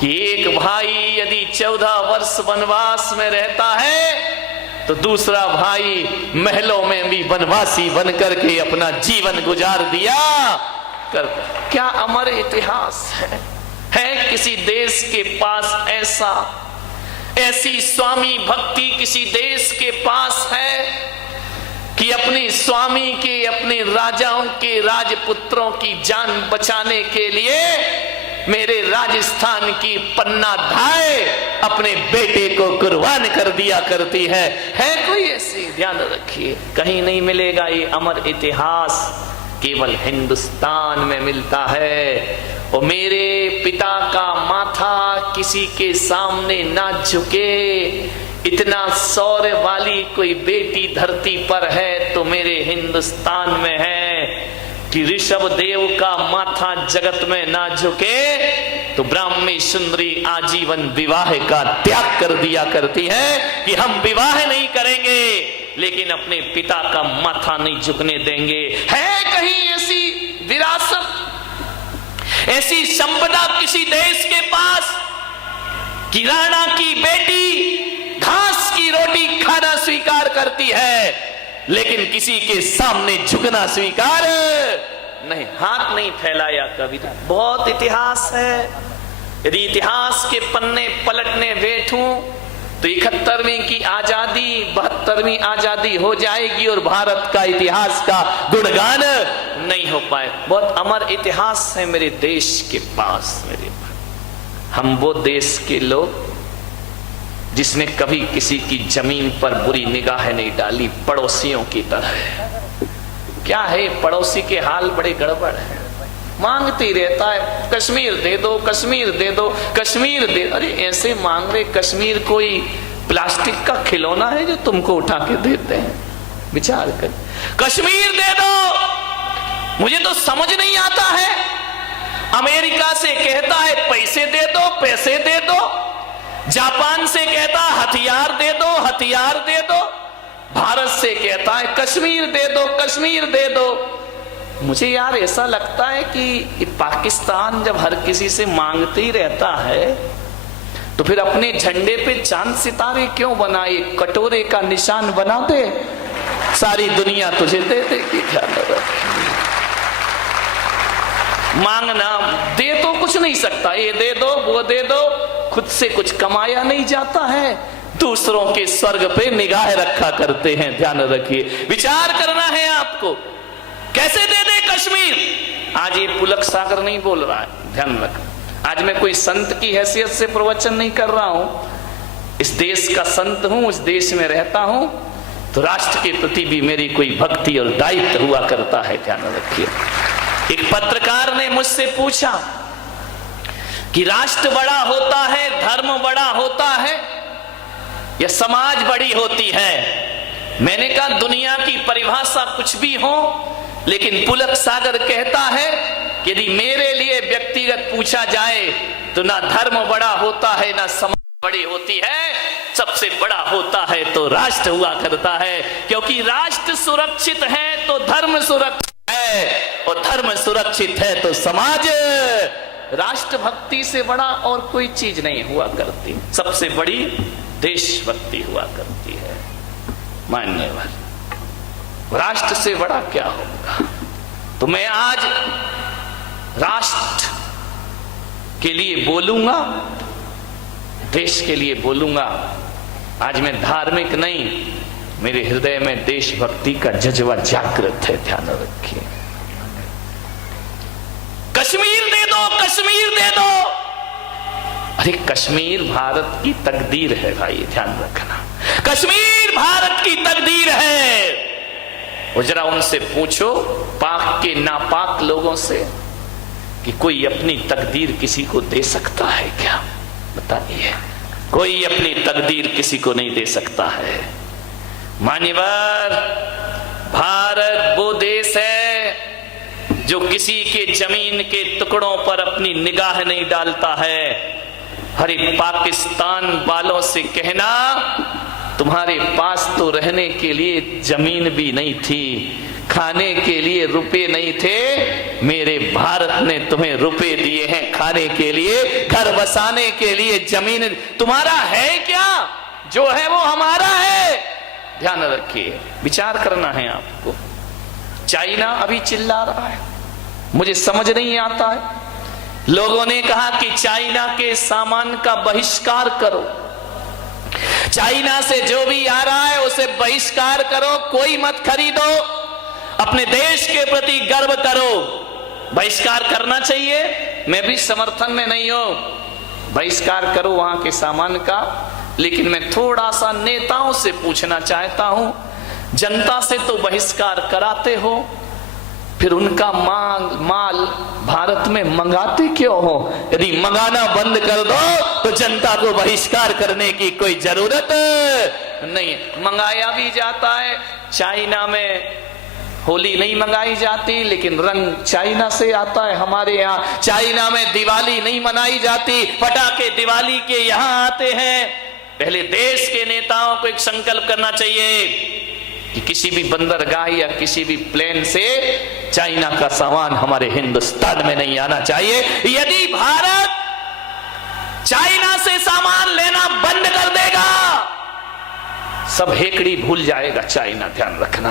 कि एक भाई यदि 14 वर्ष वनवास में रहता है तो दूसरा भाई महलों में भी वनवासी बन करके अपना जीवन गुजार दिया करता। क्या अमर इतिहास है किसी देश के पास ऐसी स्वामी भक्ति किसी देश के पास है कि अपने स्वामी के, अपने राजाओं के, राजपुत्रों की जान बचाने के लिए मेरे राजस्थान की पन्ना धाय अपने बेटे को कुर्बान कर दिया करती है कोई ऐसी? ध्यान रखिए, कहीं नहीं मिलेगा ये अमर इतिहास, केवल हिंदुस्तान में मिलता है। और मेरे पिता का माथा किसी के सामने ना झुके, इतना शौर्य वाली कोई बेटी धरती पर है तो मेरे हिंदुस्तान में है कि ऋषभ देव का माथा जगत में ना झुके तो ब्राह्मी सुंदरी आजीवन विवाह का त्याग कर दिया करती है कि हम विवाह नहीं करेंगे लेकिन अपने पिता का माथा नहीं झुकने देंगे। है कहीं ऐसी विरासत, ऐसी संपदा किसी देश के पास कि राणा की बेटी घास की रोटी खाना स्वीकार करती है लेकिन किसी के सामने झुकना स्वीकार नहीं, हाथ नहीं फैलाया कभी? बहुत इतिहास है। यदि इतिहास के पन्ने पलटने बैठूं तो 71वीं की आजादी 72वीं आजादी हो जाएगी और भारत का इतिहास का गुणगान नहीं हो पाए। बहुत अमर इतिहास है मेरे देश के पास। हम वो देश के लोग जिसने कभी किसी की जमीन पर बुरी निगाह नहीं डाली, पड़ोसियों की तरह। क्या है, पड़ोसी के हाल बड़े गड़बड़ है, मांगती रहता है कश्मीर दे दो, कश्मीर दे दो, कश्मीर दे। अरे ऐसे मांग रहे, कश्मीर कोई प्लास्टिक का खिलौना है जो तुमको उठा के देते हैं? विचार कर, कश्मीर दे दो। मुझे तो समझ नहीं आता है, अमेरिका से कहता है पैसे दे दो, पैसे दे दो, जापान से कहता हथियार दे दो, हथियार दे दो, भारत से कहता है कश्मीर दे दो, कश्मीर दे दो। मुझे यार ऐसा लगता है कि पाकिस्तान जब हर किसी से मांगते ही रहता है तो फिर अपने झंडे पे चांद सितारे क्यों बनाए? कटोरे का निशान बना दे, सारी दुनिया तुझे दे देगी। क्या मांगना, दे तो कुछ नहीं सकता, ये दे दो वो दे दो, खुद से कुछ कमाया नहीं जाता है, दूसरों के स्वर्ग पे निगाह रखा करते हैं। ध्यान रखिए, विचार करना है आपको, कैसे दे दे कश्मीर? आज ये पुलक सागर नहीं बोल रहा है, ध्यान रख। आज मैं कोई संत की हैसियत से प्रवचन नहीं कर रहा हूं, इस देश का संत हूं, इस देश में रहता हूं, तो राष्ट्र के प्रति भी मेरी कोई भक्ति और दायित्व हुआ करता है। ध्यान रखिए। एक पत्रकार ने मुझसे पूछा कि राष्ट्र बड़ा होता है, धर्म बड़ा होता है या समाज बड़ी होती है? मैंने कहा दुनिया की परिभाषा कुछ भी हो, लेकिन पुलक सागर कहता है कि यदि मेरे लिए व्यक्तिगत पूछा जाए तो ना धर्म बड़ा होता है ना समाज बड़ी होती है, सबसे बड़ा होता है तो राष्ट्र हुआ करता है। क्योंकि राष्ट्र सुरक्षित है तो धर्म सुरक्षित है और धर्म सुरक्षित है तो समाज। राष्ट्र भक्ति से बड़ा और कोई चीज नहीं हुआ करती, सबसे बड़ी देशभक्ति हुआ करती है। मान्यवर, राष्ट्र से बड़ा क्या होगा? तो मैं आज राष्ट्र के लिए बोलूंगा, देश के लिए बोलूंगा। आज मैं धार्मिक नहीं, मेरे हृदय में देशभक्ति का जज्बा जागृत है। ध्यान रखिए। कश्मीर दे दो, कश्मीर दे दो। अरे कश्मीर भारत की तकदीर है भाई, ध्यान रखना, कश्मीर भारत की तकदीर है। और जरा उनसे पूछो, पाक के नापाक लोगों से, कि कोई अपनी तकदीर किसी को दे सकता है क्या? बताइए, कोई अपनी तकदीर किसी को नहीं दे सकता है। मान्यवर, भारत वो देश है जो किसी के जमीन के टुकड़ों पर अपनी निगाह नहीं डालता है। अरे पाकिस्तान वालों से कहना, तुम्हारे पास तो रहने के लिए जमीन भी नहीं थी, खाने के लिए रुपए नहीं थे, मेरे भारत ने तुम्हें रुपए दिए हैं खाने के लिए, घर बसाने के लिए, जमीन। तुम्हारा है क्या? जो है वो हमारा है। ध्यान रखिए, विचार करना है आपको। चाइना अभी चिल्ला रहा है, मुझे समझ नहीं आता है। लोगों ने कहा कि चाइना के सामान का बहिष्कार करो, चाइना से जो भी आ रहा है उसे बहिष्कार करो, कोई मत खरीदो, अपने देश के प्रति गर्व करो। बहिष्कार करना चाहिए, मैं भी समर्थन में नहीं हूं, बहिष्कार करो वहां के सामान का। लेकिन मैं थोड़ा सा नेताओं से पूछना चाहता हूं, जनता से तो बहिष्कार कराते हो, फिर उनका माल भारत में मंगाते क्यों हो? यदि मंगाना बंद कर दो तो जनता को बहिष्कार करने की कोई जरूरत नहीं। मंगाया भी जाता है, चाइना में होली नहीं मंगाई जाती, लेकिन रंग चाइना से आता है हमारे यहाँ। चाइना में दिवाली नहीं मनाई जाती, पटाखे दिवाली के यहाँ आते हैं। पहले देश के नेताओं को एक संकल्प करना चाहिए कि किसी भी बंदरगाह या किसी भी प्लेन से चाइना का सामान हमारे हिंदुस्तान में नहीं आना चाहिए। यदि भारत चाइना से सामान लेना बंद कर देगा, सब हेकड़ी भूल जाएगा चाइना। ध्यान रखना,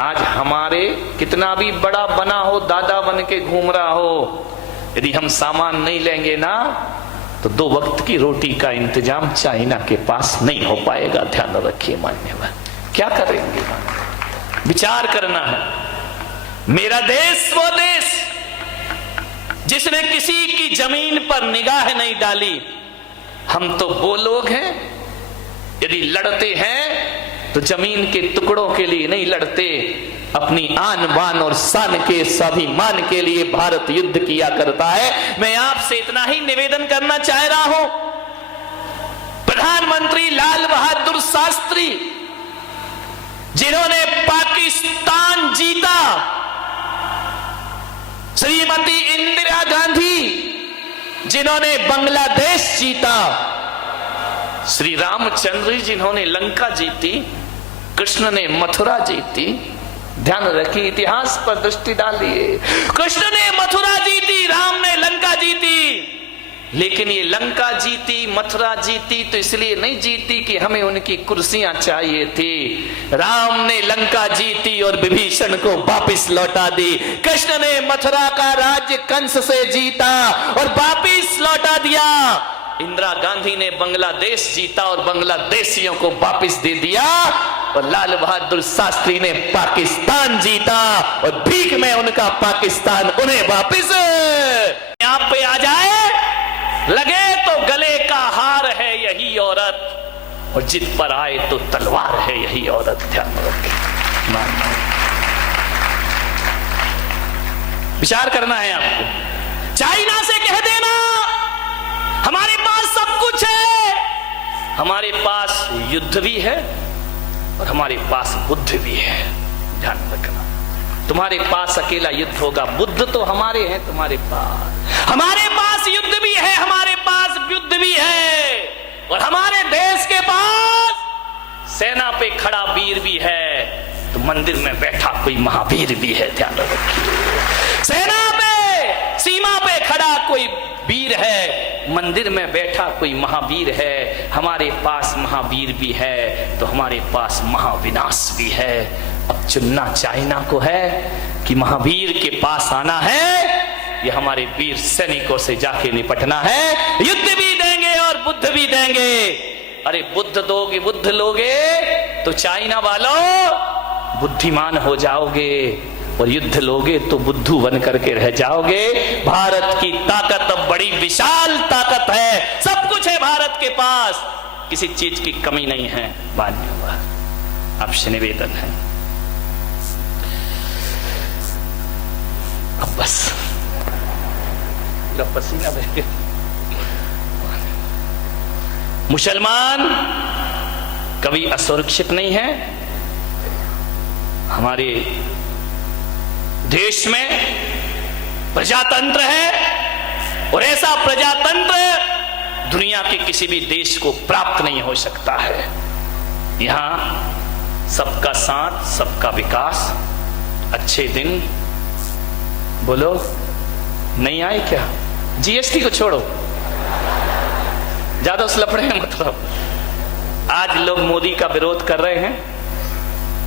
आज हमारे कितना भी बड़ा बना हो, दादा बन के घूम रहा हो, यदि हम सामान नहीं लेंगे ना तो 2 वक्त की रोटी का इंतजाम चाइना के पास नहीं हो पाएगा। ध्यान रखिए मान्यवर, क्या करेंगे? विचार करना है। मेरा देश वो देश जिसने किसी की जमीन पर निगाह नहीं डाली। हम तो वो लोग हैं, यदि लड़ते हैं तो जमीन के टुकड़ों के लिए नहीं लड़ते, अपनी आन बान और शान के स्वाभिमान के लिए भारत युद्ध किया करता है। मैं आपसे इतना ही निवेदन करना चाह रहा हूं, प्रधानमंत्री लाल बहादुर शास्त्री जिन्होंने पाकिस्तान जीता, श्रीमती इंदिरा गांधी जिन्होंने बांग्लादेश जीता, श्री रामचंद्र जिन्होंने लंका जीती, कृष्ण ने मथुरा जीती। ध्यान रखिए, इतिहास पर दृष्टि डालिए। कृष्ण ने मथुरा जीती, राम ने लंका जीती। लेकिन ये लंका जीती, मथुरा जीती तो इसलिए नहीं जीती कि हमें उनकी कुर्सियां चाहिए थी। राम ने लंका जीती और विभीषण को वापस लौटा दी। कृष्ण ने मथुरा का राज्य कंस से जीता और वापस लौटा दिया। इंदिरा गांधी ने बांग्लादेश जीता और बांग्लादेशियों को वापस दे दिया। और लाल बहादुर शास्त्री ने पाकिस्तान जीता और भीख में उनका पाकिस्तान उन्हें वापस यहाँ पे आ जाए। लगे तो गले का हार है यही औरत, और जिद पर आए तो तलवार है यही औरत। ध्यान रखें, विचार करना है आपको। चाइना से कह देना हमारे पास सब कुछ है, हमारे पास युद्ध भी है और हमारे पास बुद्ध भी है। ध्यान रखना, तुम्हारे पास अकेला युद्ध होगा, बुद्ध तो हमारे हैं तुम्हारे पास। हमारे पास युद्ध भी है, हमारे पास युद्ध भी है, और हमारे देश के पास सेना पे खड़ा वीर भी है, तो मंदिर में बैठा कोई महावीर भी है। ध्यान रखिए, सेना पे सीमा पे खड़ा कोई वीर है, मंदिर में बैठा कोई महावीर है। हमारे पास महावीर भी है तो हमारे पास महाविनाश भी है। अब चुनना चाइना को है कि महावीर के पास आना है, ये हमारे वीर सैनिकों से जाके निपटना है। युद्ध भी देंगे और बुद्ध भी देंगे। अरे बुद्ध दोगे, बुद्ध लोगे तो चाइना वालों बुद्धिमान हो जाओगे, और युद्ध लोगे तो बुद्धू बन करके रह जाओगे। भारत की ताकत अब बड़ी विशाल ताकत है, सब कुछ है भारत के पास, किसी चीज की कमी नहीं है। मान्यवर, आपसे निवेदन है, अब बस पसीना बह गया। मुसलमान कभी असुरक्षित नहीं है। हमारे देश में प्रजातंत्र है, और ऐसा प्रजातंत्र दुनिया के किसी भी देश को प्राप्त नहीं हो सकता है। यहां सबका साथ, सबका विकास, अच्छे दिन बोलो नहीं आए क्या? जीएसटी को छोड़ो, ज्यादा उस लफड़े में मतलब। आज लोग मोदी का विरोध कर रहे हैं,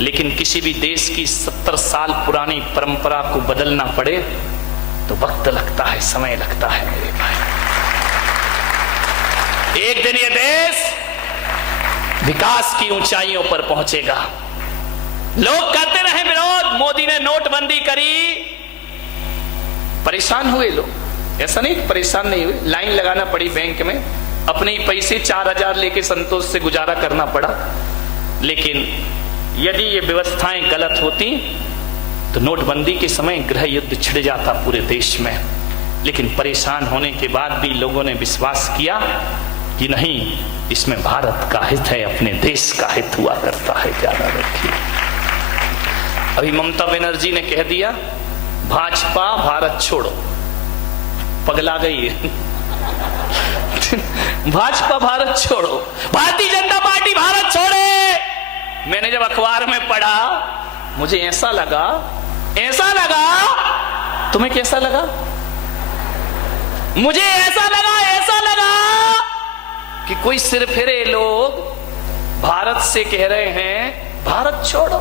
लेकिन किसी भी देश की 70 साल पुरानी परंपरा को बदलना पड़े तो वक्त लगता है, समय लगता है मेरे भाई। एक दिन ये देश विकास की ऊंचाइयों पर पहुंचेगा। लोग करते रहे विरोध, मोदी ने नोटबंदी करी, परेशान हुए लोग, ऐसा नहीं परेशान नहीं हुए, लाइन लगाना पड़ी बैंक में, अपने ही पैसे 4000 लेके संतोष से गुजारा करना पड़ा। लेकिन यदि ये व्यवस्थाएं गलत होती तो नोटबंदी के समय गृह युद्ध छिड़ जाता पूरे देश में। लेकिन परेशान होने के बाद भी लोगों ने विश्वास किया कि नहीं, इसमें भारत का हित है, अपने देश का हित हुआ करता है। ज्यादा रखिए, अभी ममता बनर्जी ने कह दिया भाजपा भारत छोड़ो, पगला गई है। भाजपा भारत छोड़ो, भारतीय जनता पार्टी भारत छोड़े। मैंने जब अखबार में पढ़ा मुझे ऐसा लगा, तुम्हें कैसा लगा? मुझे ऐसा लगा कि कोई सिरफिरे लोग भारत से कह रहे हैं भारत छोड़ो।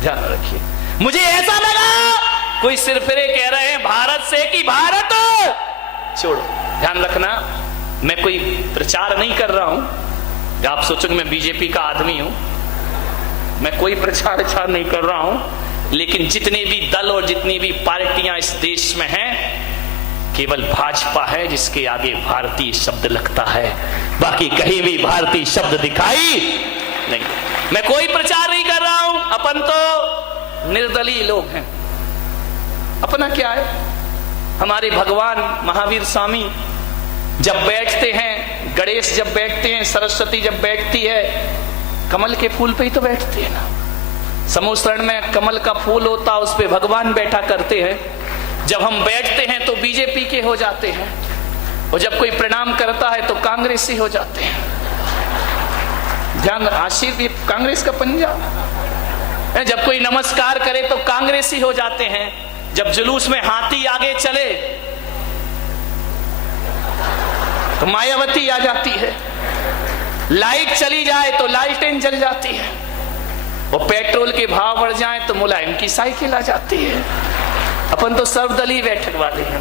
ध्यान रखिए, मुझे ऐसा लगा कोई सिरफिरे कह रहे हैं भारत से कि भारत छोड़ो। ध्यान रखना, मैं कोई प्रचार नहीं कर रहा हूं, आप सोचो कि मैं बीजेपी का आदमी हूं, मैं कोई प्रचार नहीं कर रहा हूं। लेकिन जितने भी दल और जितनी भी पार्टियां इस देश में हैं, केवल भाजपा है जिसके आगे भारतीय शब्द लगता है, बाकी कहीं भी भारतीय शब्द दिखाई नहीं। मैं कोई प्रचार नहीं कर रहा हूं, अपन तो निर्दलीय लोग हैं। अपना क्या है? हमारे भगवान महावीर स्वामी जब बैठते हैं, गणेश जब बैठते हैं, सरस्वती जब बैठती है, कमल के फूल पे ही तो बैठते हैं ना। समूसरण में कमल का फूल होता, उस पे भगवान बैठा करते हैं। जब हम बैठते हैं तो बीजेपी के हो जाते हैं, और जब कोई प्रणाम करता है तो कांग्रेसी हो जाते हैं। ध्यान, आशीर्वाद कांग्रेस का पंजा। जब कोई नमस्कार करे तो कांग्रेसी हो जाते हैं। जब जुलूस में हाथी आगे चले तो मायावती आ जाती है, लाइट चली जाए तो लालटेन जल जाती है, और पेट्रोल के भाव बढ़ जाए तो मुलायम की साइकिल आ जाती है। अपन तो सर्वदलीय बैठक वाले हैं।